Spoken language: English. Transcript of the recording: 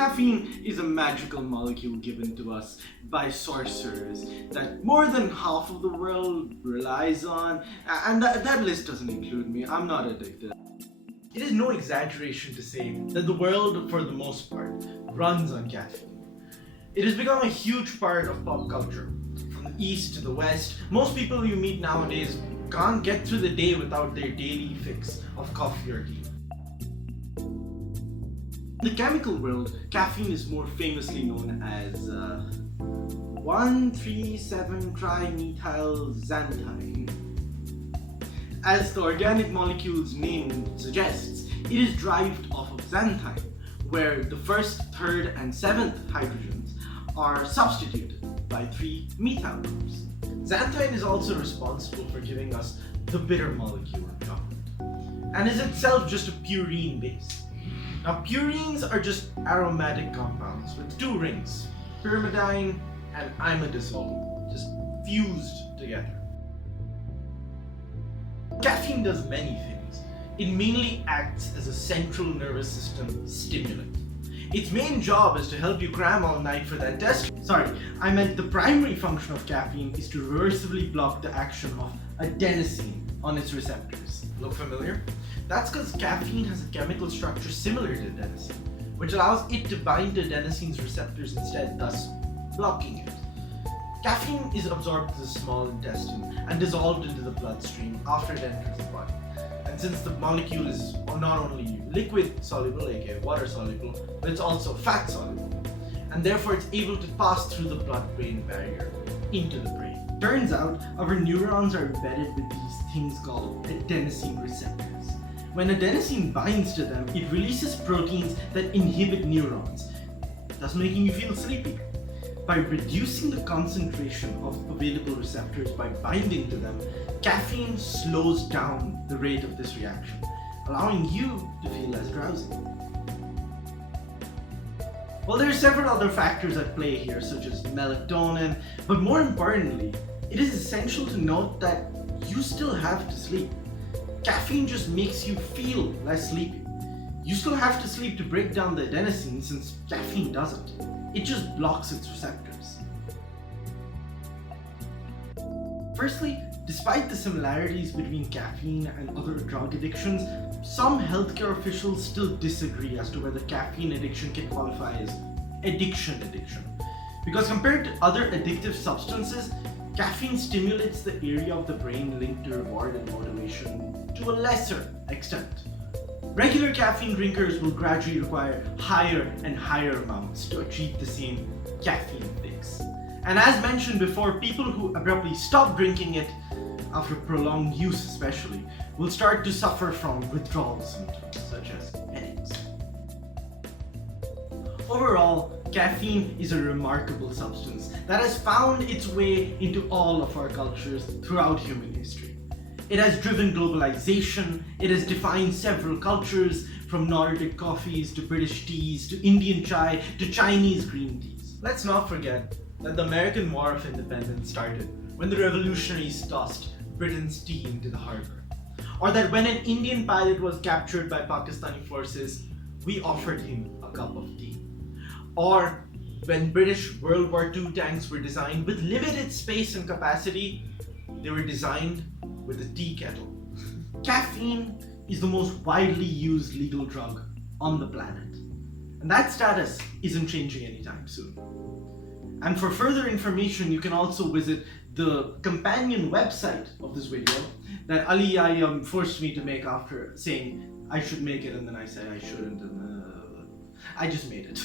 Caffeine is a magical molecule given to us by sorcerers that more than half of the world relies on, and that list doesn't include me. I'm not addicted. It is no exaggeration to say that the world, for the most part, runs on caffeine. It has become a huge part of pop culture. From the east to the west, most people you meet nowadays can't get through the day without their daily fix of coffee or tea. In the chemical world, caffeine is more famously known as 1,3,7-trimethyl xanthine. As the organic molecule's name suggests, it is derived off of xanthine, where the first, third, and seventh hydrogens are substituted by 3 methyl groups. Xanthine is also responsible for giving us the bitter molecule in chocolate, and is itself just a purine base. Now, purines are just aromatic compounds with 2 rings, pyrimidine and imidazole, just fused together. Caffeine does many things. It mainly acts as a central nervous system stimulant. Its main job is to help you cram all night for that test. Sorry, I meant the primary function of caffeine is to reversibly block the action of adenosine on its receptors. Look familiar? That's because caffeine has a chemical structure similar to adenosine, which allows it to bind to adenosine's receptors instead, thus blocking it. Caffeine is absorbed to the small intestine and dissolved into the bloodstream after it enters the body. And since the molecule is not only liquid soluble, aka water soluble, but it's also fat soluble, and therefore it's able to pass through the blood-brain barrier into the brain. Turns out our neurons are embedded with these things called adenosine receptors. When adenosine binds to them, it releases proteins that inhibit neurons, thus making you feel sleepy. By reducing the concentration of available receptors by binding to them, caffeine slows down the rate of this reaction, allowing you to feel less drowsy. Well, there are several other factors at play here, such as melatonin, but more importantly, it is essential to note that you still have to sleep. Caffeine just makes you feel less sleepy. You still have to sleep to break down the adenosine, since caffeine doesn't. It just blocks its receptors. Firstly, despite the similarities between caffeine and other drug addictions, some healthcare officials still disagree as to whether caffeine addiction can qualify as addiction. Because compared to other addictive substances, caffeine stimulates the area of the brain linked to reward and motivation to a lesser extent. Regular caffeine drinkers will gradually require higher and higher amounts to achieve the same caffeine fix. And as mentioned before, people who abruptly stop drinking it, after prolonged use especially, will start to suffer from withdrawal symptoms such as headaches. Overall, caffeine is a remarkable substance that has found its way into all of our cultures throughout human history. It has driven globalization, it has defined several cultures, from Nordic coffees to British teas to Indian chai to Chinese green teas. Let's not forget that the American War of Independence started when the revolutionaries tossed Britain's tea into the harbor. Or that when an Indian pilot was captured by Pakistani forces, we offered him a cup of tea. Or when British World War II tanks were designed with limited space and capacity, they were designed with a tea kettle. Caffeine is the most widely used legal drug on the planet, and that status isn't changing anytime soon. And for further information, you can also visit the companion website of this video that Ali forced me to make after saying I should make it, and then I said I shouldn't, and I just made it.